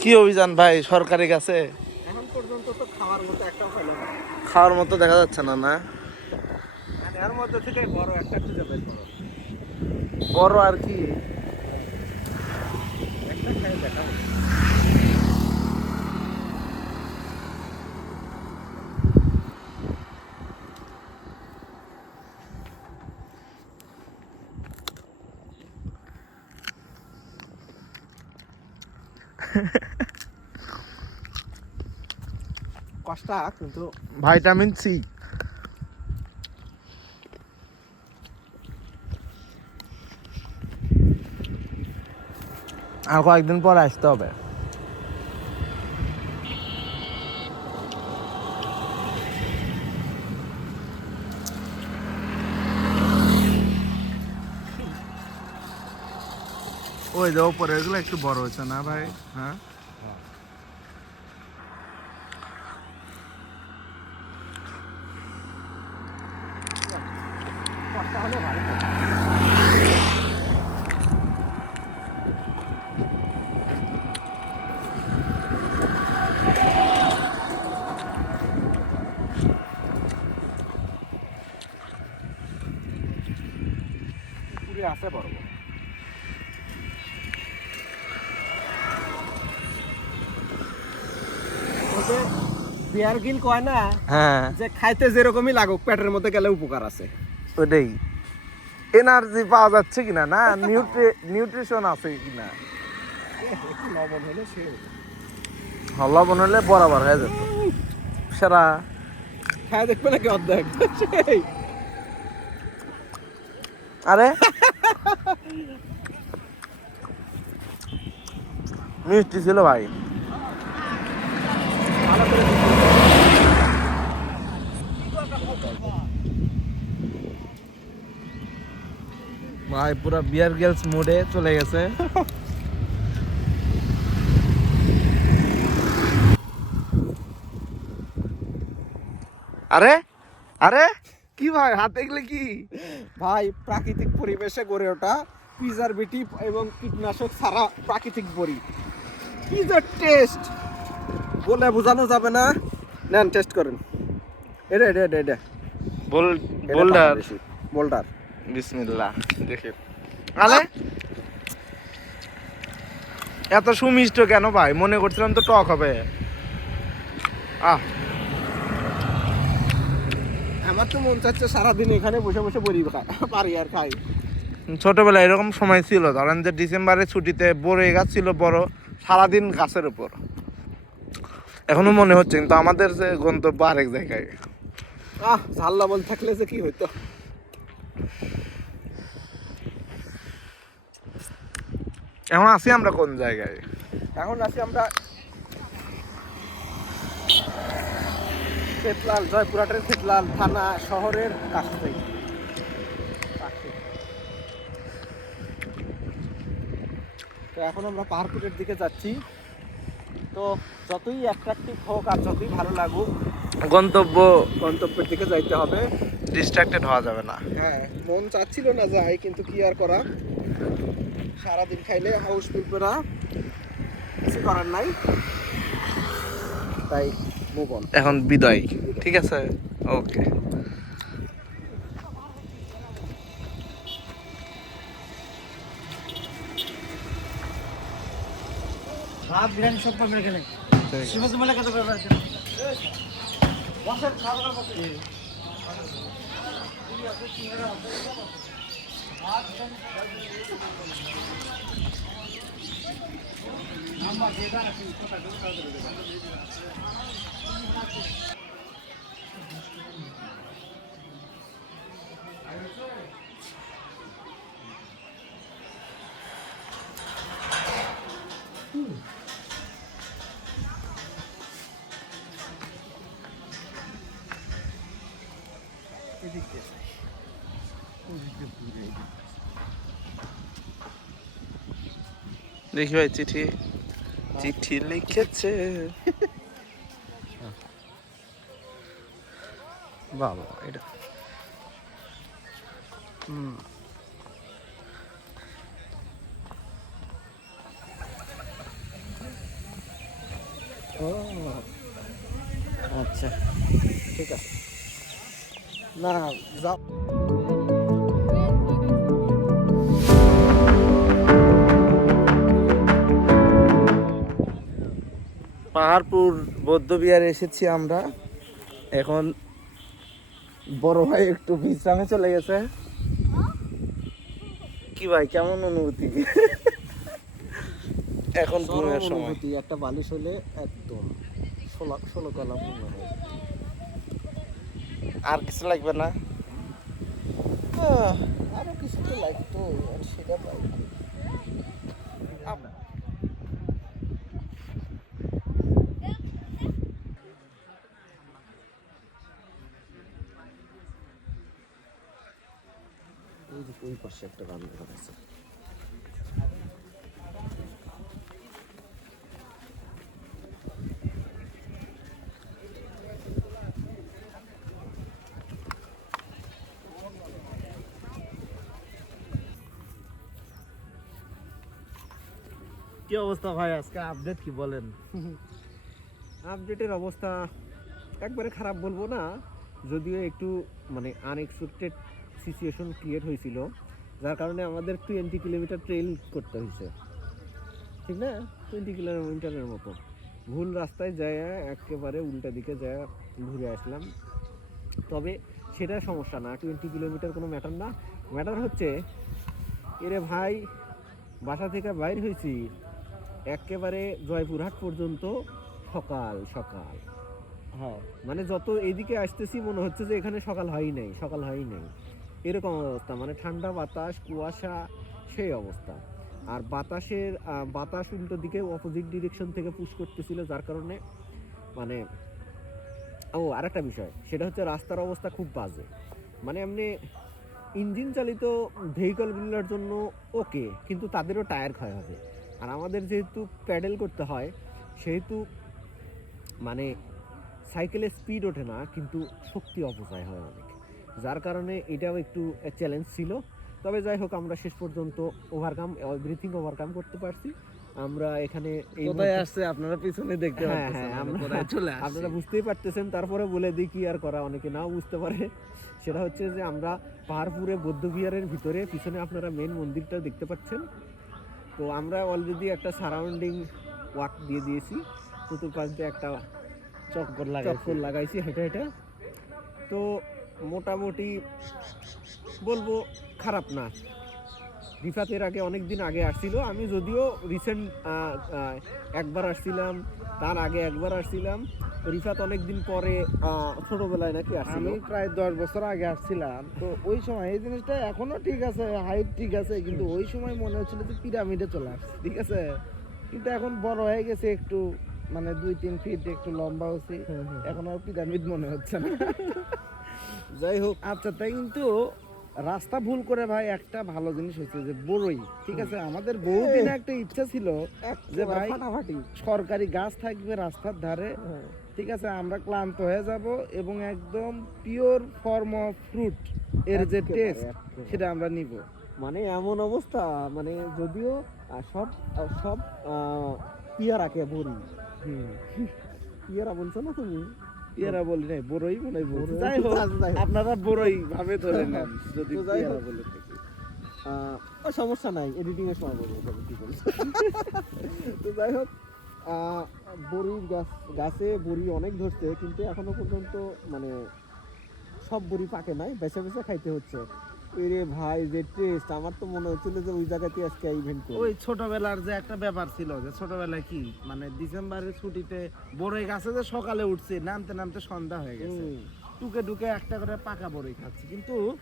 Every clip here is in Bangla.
কি অভিযান ভাই সরকারের কাছে? এখন পর্যন্ত তো খাওয়ার মতো একটাও না। খাওয়ার মতো দেখা যাচ্ছে না না? আর এর মধ্যে থেকে বড় একটা খুঁজে বের করো। বড় আর কি? একটা খেয়ে দেখা কষ্টা কিন্তু ভাইটামিন সি। আর কয়েকদিন পরে আসতে হবে। ওই যে ওপরে এগুলো একটু বড় হয়েছে না ভাই? হ্যাঁ? কষ্টা ভালো বিয়ার গিল কয় না? হ্যাঁ। যে খাইতে যেরকমই লাগুক পেটের মধ্যে গেলে উপকার আছে। ওটাই। এনার্জি পাওয়া যাচ্ছে কিনা? না নিউট্রি নিউট্রিশন আছে কিনা? লবণ হলে সে লবণ হলে বরাবর হয়ে যেত সেরা। খায় দেখবে নাকি অর্ধেক? আরে? মিষ্টি ছিল ভাই। ভালো করে ভাই পুরো বিয়ার গেলস মোডে চলে গেছে। আরে আরে কি ভাই হাত দেখলে কি? ভাই প্রাকৃতিক পরিবেশে গড়ে ওঠা প্রিজারভেটিভ এবং কীটনাশক ছাড়া প্রাকৃতিক বড়ি। কি যে টেস্ট বলে বোঝানো যাবে না। নেন টেস্ট করেন। এটা এটা এটা এটা বোল বোল্ডার। বোল্ডার। বিসমিল্লাহ দেখে। আরে এত সুমিষ্ট কেন ভাই? মনে করছিলাম তো টক হবে। আহ! আমার তো মন চাচ্ছে সারাদিন এখানে বসে বসে বড়ি পারি আর খাই। ছোটবেলায় এরকম সময় ছিল ধরেন যে ডিসেম্বরের ছুটিতে বড় গাছ ছিল বড় সারাদিন গাছের উপর। এখনও মনে হচ্ছে কিন্তু আমাদের যে গন্তব্য আরেক জায়গায়। আহ! ঝাল্লা বল থাকলে যে কি হইতো? এখন আছি আমরা কোন জায়গায়? এখন আছি আমরা সেতলাল জয়পুরহাটের সেতলাল থানা শহরের কাছ। থেকে তো এখন আমরা পাহাড়পুরের দিকে যাচ্ছি। তো যতই অ্যাট্রাকটিভ হোক আর যতই ভালো লাগুক, গন্তব্য, গন্তব্যের দিকে যাইতে হবে। ডিস্ট্রাক্টেড হওয়া যাবে না। হ্যাঁ মন চাচ্ছিল না যাই কিন্তু কি আর করা? সারাদিন খাইলে হাউস পিলপেরা কিছু করার নাই। তাই মুভ অন এখন বিদায়। ঠিক আছে? ওকে ভাত বিরিয়ানি সব পাবেন এখানে। শ্রীমতী মেলা কত পাবেন বসেন খাওয়া দাওয়া করতে দেখি ভাই চিঠি। চিঠি লিখেছে। বাবা এটা। হুম। আচ্ছা ঠিক আছে। না যাও। পাহাড়পুর বৌদ্ধ বিহারে এসেছি আমরা। এখন বড় ভাই একটু বিশ্রামে চলে গেছে। কি ভাই কেমন অনুভূতি? এখন ঘুমের সময়। একটা বালিশ হলে একদম ষোলো ষোলো কলা পূর্ণ আর কিছু লাগবে না? আরও কিছু তো লাগতো আর সেটা পাই ওই যে ওই পাশে একটা রান্নাঘর আছে কি অবস্থা ভাই? আজকে আপডেট কি বলেন? আপডেটের অবস্থা একবারে খারাপ বলব না যদিও একটু মানে আনএক্সপেক্টেড সিচুয়েশন ক্রিয়েট হয়েছিল যার কারণে আমাদের টোয়েন্টি কিলোমিটার ট্রেল করতে হয়েছে। ঠিক না? টোয়েন্টি কিলোমিটারের মতো। ভুল রাস্তায় যায় একেবারে উল্টা দিকে যায় ঘুরে আসলাম। তবে সেটা সমস্যা না টোয়েন্টি কিলোমিটার কোনো ম্যাটার না। ম্যাটার হচ্ছে এরে ভাই বাসা থেকে বাইর হয়েছি একেবারে জয়পুরহাট পর্যন্ত সকাল সকাল। হ্যাঁ। মানে যত এদিকে আসতেছি মনে হচ্ছে যে এখানে সকাল হয় নাই সকাল হয় নাই। এরকম অবস্থা মানে ঠান্ডা বাতাস, কুয়াশা, সেই অবস্থা। আর বাতাসের বাতাস উল্টো দিকে অপোজিট ডিরেকশন থেকে পুশ করতেছিল, যার কারণে মানে ও, আরেকটা বিষয়, সেটা হচ্ছে রাস্তার অবস্থা খুব বাজে। মানে এমনি ইঞ্জিন চালিত ভেহিকলগুলোর জন্য ওকে কিন্তু তাদেরও টায়ার ক্ষয় হবে। আর আমাদের যেহেতু প্যাডেল করতে হয়, সেহেতু মানে সাইকেলের স্পিড ওঠে না, কিন্তু শক্তি অপচয় হয় অনেক। যার কারণে এটাও একটু চ্যালেঞ্জ ছিল। তবে যাই হোক আমরা শেষ পর্যন্ত ওভারকাম এভরিথিং ওভারকাম করতে পারছি। আমরা এখানে কোথায় আসছে? আপনারা পিছনে দেখতে হ্যাঁ, পাচ্ছেন হ্যাঁ, আপনারা বুঝতেই পারতেছেন তারপরে বলে দিই কি আর করা অনেকে নাও বুঝতে পারে। সেটা হচ্ছে যে আমরা পাহাড়পুরে বৌদ্ধবিহারের ভিতরে পিছনে আপনারা মেন মন্দিরটা দেখতে পাচ্ছেন। তো আমরা অলরেডি একটা সারাউন্ডিং ওয়াক দিয়ে দিয়েছি। চতুর্পাশ দিয়ে একটা চক্কর লাগাইছি। চক্কর লাগাইছি হেঁটে হেঁটে। তো মোটামুটি বলব খারাপ না। রিফাতের আগে অনেক দিন আগে আসছিল। আমি যদিও রিসেন্ট একবার আসছিলাম তার আগে একবার আসছিলাম। রিফাত অনেক দিন পরে ছোটবেলায় নাকি আসছিল। আমি প্রায় দশ বছর আগে আসছিলাম। তো ওই সময় এই জিনিসটা এখনও ঠিক আছে হাইট ঠিক আছে কিন্তু ওই সময় মনে হচ্ছিল যে পিরামিডে চলে আসছে ঠিক আছে? কিন্তু এখন বড় হয়ে গেছে একটু মানে দুই তিন ফিট একটু লম্বা হচ্ছে। এখন আর পিরামিড মনে হচ্ছে না। যাই হোক। আচ্ছা তাই কিন্তু রাস্তা ভুল করে ভাই একটা ভালো জিনিস হচ্ছে যে বড়ই ঠিক আছে? আমাদের বহুদিন একটা ইচ্ছা ছিল যে ভাই সরকারি গাছ থাকবে রাস্তার ধারে হ্যাঁ। ঠিক আছে? আমরা ক্লান্ত হয়ে যাব এবং একদম পিওর ফর্ম অফ ফ্রুট এর যে টেস্ট সেটা আমরা নিব। মানে এমন অবস্থা মানে যদিও সব সব পিয়ারাকে বলি। পিয়ারা বলছো না তুমি? পেয়ারা বলি নাই বড়ই মনে হয় বলছি। যাই হোক আচ্ছা, যাই হোক। আপনারা বড়ই ভাবে ধরে নেন যদি তো যাই পেয়ারা বলে থাকি আহ, ও সমস্যা নাই এডিটিং এর সময় বলব তবে কি তো যাই হোক আহ, বড়ির গাছ গাছে বড়ি অনেক ধরছে কিন্তু এখনও পর্যন্ত মানে সব বড়ি পাকে নাই বেছে বেছে খাইতে হচ্ছে এরে ভাই যে টেস্ট আমার তো মনে হচ্ছিল যে ওই জায়গাতে আজকে ইভেন্ট করি ওই ছোটবেলার যে একটা ব্যাপার ছিল যে ছোটবেলায় কি মানে ডিসেম্বরের ছুটিতে বড়ই গাছে যে সকালে উঠছে নামতে নামতে সন্ধ্যা হয়ে গেছে। টুকে টুকে একটা করে পাকা বড়ই খাচ্ছি। কিন্তু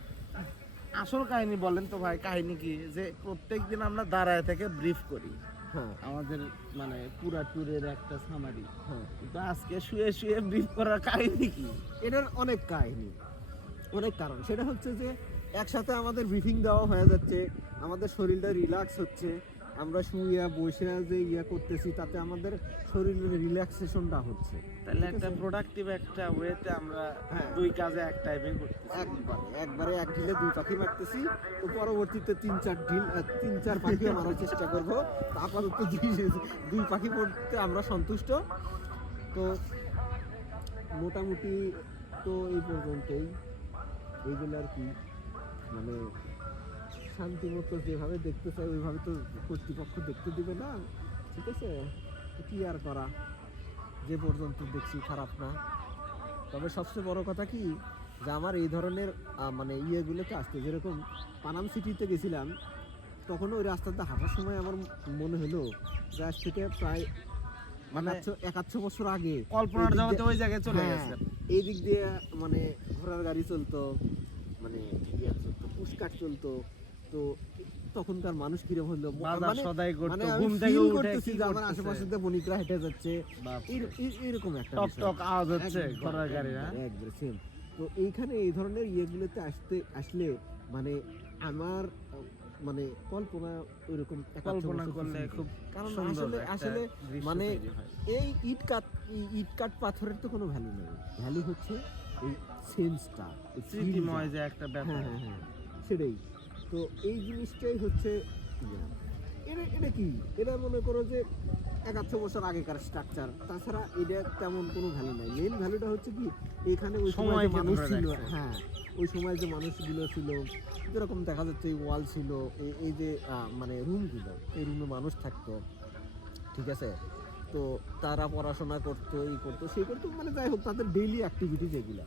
আসল কাহিনী বলেন তো ভাই কাহিনী কি? যে প্রত্যেকদিন আমরা দাঁড়ায় থেকে ব্রিফ করি। হ্যাঁ। আমাদের মানে পুরা ট্যুরের একটা সামারি হ্যাঁ। কিন্তু আজকে শুয়ে শুয়ে ব্রিফ করার কাহিনী কি? এটার অনেক কাহিনী। অনেক কারণ। সেটা হচ্ছে যে একসাথে আমাদের ব্রিফিং দেওয়া হয়ে যাচ্ছে। আমাদের শরীরটা রিল্যাক্স হচ্ছে। আমরা শুয়ে বসে যে ইয়া করতেছি তাতে আমাদের শরীরের রিল্যাক্সেশনটা হচ্ছে। তাহলে একটা প্রোডাক্টিভ একটা ওয়েতে আমরা হ্যাঁ। দুই কাজে এক টাইমে করতেছি। একবারে একবারে এক ঢিলে দুই পাখি মারতেছি। তো পরবর্তীতে তিন চার ঢিল তিন চার পাখি মারার চেষ্টা করব। আপাতত দুই দুই পাখি পড়তে আমরা সন্তুষ্ট। তো মোটামুটি তো এই পর্যন্তই। এইগুলো আর কি। মানে শান্তি মতো যেভাবে দেখতে চাই ওইভাবে তো কর্তৃপক্ষ দেখতে দিবে না। ঠিক আছে? কি আর করা? যে পর্যন্ত দেখছি খারাপ না। তবে সবচেয়ে বড় কথা কি? যে আমার এই ধরনের মানে ইয়েগুলোতে আসতে যেরকম পানাম সিটিতে গেছিলাম তখন ওই রাস্তাতে হাঁটার সময় আমার মনে হলো যে আজ থেকে প্রায় মানে একাচ্ছ বছর আগে কল্পনার জগতে ওই জায়গায় চলে হ্যাঁ, গেছে। এই দিক দিয়ে মানে ঘোড়ার গাড়ি চলতো মানে ইয়ে চলতো তো তখনকার মানুষ কিরম হলো? মানে সদাই করতো মানে ঘুম থেকে উঠে কি আমার আশেপাশে দিয়ে বণিকরা হেঁটে যাচ্ছে। এরকম একটা টক টক আওয়াজ হচ্ছে ঘোড়ার গাড়ি না একদম, একদম তো এইখানে এই ধরনের ইয়েগুলোতে আসতে আসলে মানে আমার মানে কল্পনা ওইরকম কল্পনা করলে খুব কারণ আসলে আসলে মানে এই ইট কাট এই ইট কাট পাথরের তো কোনো ভ্যালু নেই। ভ্যালু হচ্ছে এই সেন্সটা স্মৃতিময় যে একটা ব্যাপার। হ্যাঁ হ্যাঁ। সেটাই তো এই জিনিসটাই হচ্ছে। এটা কি? এটা মনে করো যে একাত্তর বছর আগেকার স্ট্রাকচার তাছাড়া এটা তেমন কোনো ভ্যালু নাই। মেন ভ্যালুটা হচ্ছে কি এখানে ওই সময় যে মানুষ ছিল হ্যাঁ ওই সময় যে মানুষগুলো ছিল যেরকম দেখা যাচ্ছে এই ওয়াল ছিল এই যে মানে রুমগুলো এই রুমে মানুষ থাকতো ঠিক আছে? তো তারা পড়াশোনা করতো এই করতো সেই করতো মানে যাই হোক তাদের ডেইলি অ্যাক্টিভিটি যেগুলো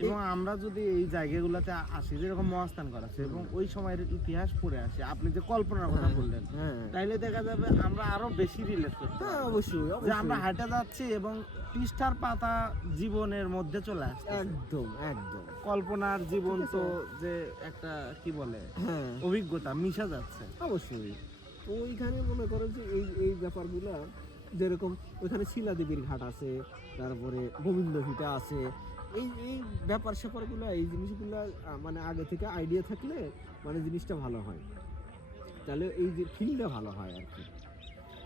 এবং আমরা যদি এই জায়গাগুলোতে আসি যেরকম মহাস্থান করা আছে এবং ওই সময়ের ইতিহাস পড়ে আসি আপনি যে কল্পনার কথা হ্যাঁ, বললেন হ্যাঁ। তাইলে দেখা যাবে আমরা আরও বেশি রিলেট করতে হ্যাঁ অবশ্যই যে আমরা হাঁটে যাচ্ছি এবং পৃষ্ঠার পাতা জীবনের মধ্যে চলে আসছে একদম একদম। কল্পনার জীবন তো যে একটা কি বলে অভিজ্ঞতা মিশা যাচ্ছে। অবশ্যই। ওইখানে মনে করেন যে এই এই ব্যাপারগুলা যেরকম ওইখানে শিলাদেবীর ঘাট আছে তারপরে গোবিন্দ ভিটা আছে এই এই ব্যাপার স্যাপারগুলো এই জিনিসগুলো মানে আগে থেকে আইডিয়া থাকলে মানে জিনিসটা ভালো হয়। তাহলে এই যে ফিলটা ভালো হয় আর কি।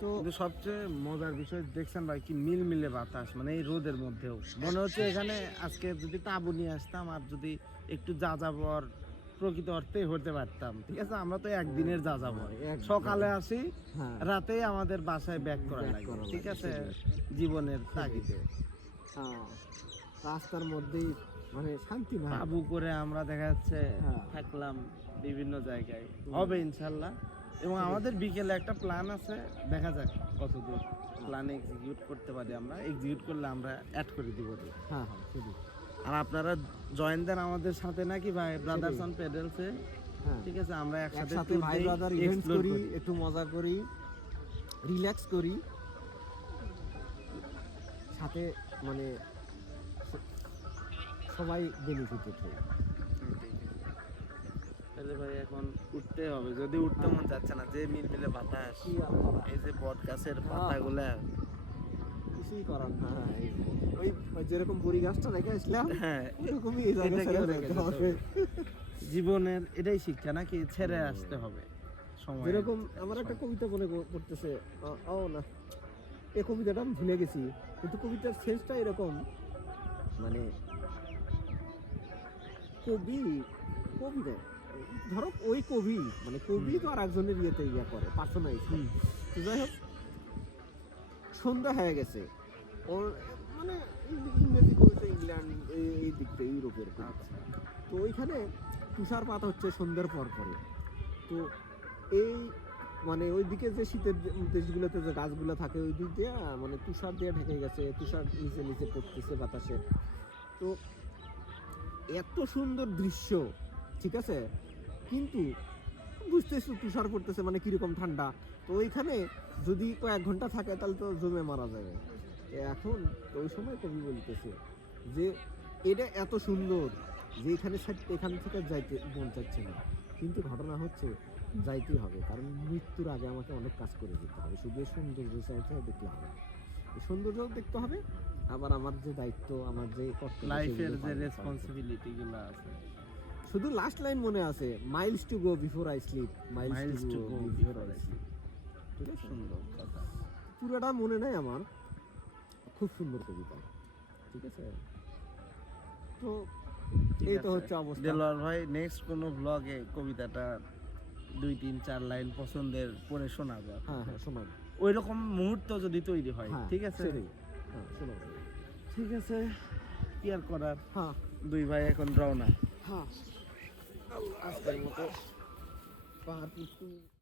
তো সবচেয়ে মজার বিষয় দেখছেন ভাই কি মিলমিলে বাতাস মানে এই রোদের মধ্যেও। মনে হচ্ছে এখানে আজকে যদি তাবু নিয়ে আসতাম আর যদি একটু যা যাবর প্রকৃত অর্থে হতে পারতাম ঠিক আছে? আমরা তো একদিনের যা যাবর সকালে আসি হ্যাঁ। রাতেই আমাদের বাসায় ব্যাক করা লাগে ঠিক আছে? জীবনের তাগিদে। হ্যাঁ, রাস্তার মধ্যেই মানে শান্তি না তাবু করে আমরা দেখা যাচ্ছে হ্যাঁ। থাকলাম বিভিন্ন জায়গায়। হবে ইনশাল্লাহ। এবং আমাদের বিকেলে একটা প্ল্যান আছে দেখা যাক কতদূর প্ল্যান এক্সিকিউট করতে পারি আমরা। এক্সিকিউট করলে আমরা অ্যাড করে দিব। হ্যাঁ হ্যাঁ আর আপনারা জয়েন দেন আমাদের সাথে নাকি ভাই ব্রাদার্স অন পেডেলসে হ্যাঁ। ঠিক আছে আমরা একসাথে ভাই ব্রাদার ইভেন্ট করি। একটু মজা করি রিল্যাক্স করি। সাথে মানে সবাই বেনিফিটেড হই তাহলে ভাই এখন উঠতে হবে। যদি উঠতে মন যাচ্ছে না যে মিলমিলে বাতাস এই যে বট গাছের হ্যাঁ। পাতাগুলা। কিছুই করার না। হ্যাঁ, ওই যেরকম বড়ি গাছটা রেখে আসলাম হ্যাঁ ওরকমই এই জায়গা এটাকেও রেখে যেতে যেতে হবে। জীবনের এটাই শিক্ষা নাকি ছেড়ে আসতে হবে? সময় যেরকম আমার একটা কবিতা মনে পড়তেছে। ও না। এই কবিতাটা আমি ভুলে গেছি। কিন্তু কবিতার শেষটা এরকম। মানে কবি কবি না ধরো ওই কবি মানে কবি তো আর একজনের ইয়েতে ইয়া করে পার্সোনাইজ। তো যাই হোক সন্ধ্যা হয়ে গেছে। ওর মানে ইংরেজি কবিতা ইংল্যান্ড এই- দিকটা ইউরোপের। আচ্ছা। তো ওইখানে তুষারপাত হচ্ছে সন্ধ্যার পর পরে। তো এই মানে ওইদিকে যে শীতের দেশগুলোতে যে গাছগুলো থাকে ওই দিক দিয়ে মানে তুষার দিয়ে ঢেকে গেছে তুষার নিচে নিচে পড়তেছে বাতাসে। তো এত সুন্দর দৃশ্য, ঠিক আছে? কিন্তু বুঝতেছো তুষার পড়তেছে মানে কীরকম ঠান্ডা। তো ওইখানে যদি কয়েক ঘণ্টা থাকে, তাহলে তো জমে মারা যাবে। এখন ওই সময় কবি বলতেছে যে, এটা এত সুন্দর যে এখানে এখান থেকে যাইতে মন চাচ্ছে না। কিন্তু ঘটনা হচ্ছে, যাইতেই হবে। কারণ মৃত্যুর আগে আমাকে অনেক কাজ করে যেতে হবে। শুধু সৌন্দর্য চাইতে দেখলে হবে। সৌন্দর্য দেখতে হবে আবার আমার যে দায়িত্ব আমার যে কর্তব্য লাইফের যে রেসপন্সিবিলিটি গুলো আছে। শুধু লাস্ট লাইন মনে আছে miles to go before I sleep miles to go before I sleep ঠিক আছে? সুন্দর কথা। পুরোটা মনে নাই আমার খুব সুন্দর কবিতা। ঠিক আছে? তো এই তো হচ্ছে অবস্থা। দেলোয়ার ভাই নেক্সট কোনো ব্লগে কবিতাটা দুই তিন চার লাইন পছন্দের পড়ে শোনাবো। হ্যাঁ হ্যাঁ শোনাবো। ওই রকম মুহূর্ত যদি তৈরি হয় হ্যাঁ ঠিক আছে। হ্যাঁ শোনাবো। ঠিক আছে। কি আর করার? হ্যাঁ। দুই ভাই এখন রওনা। হ্যাঁ। আজকের মতো। পাহাড়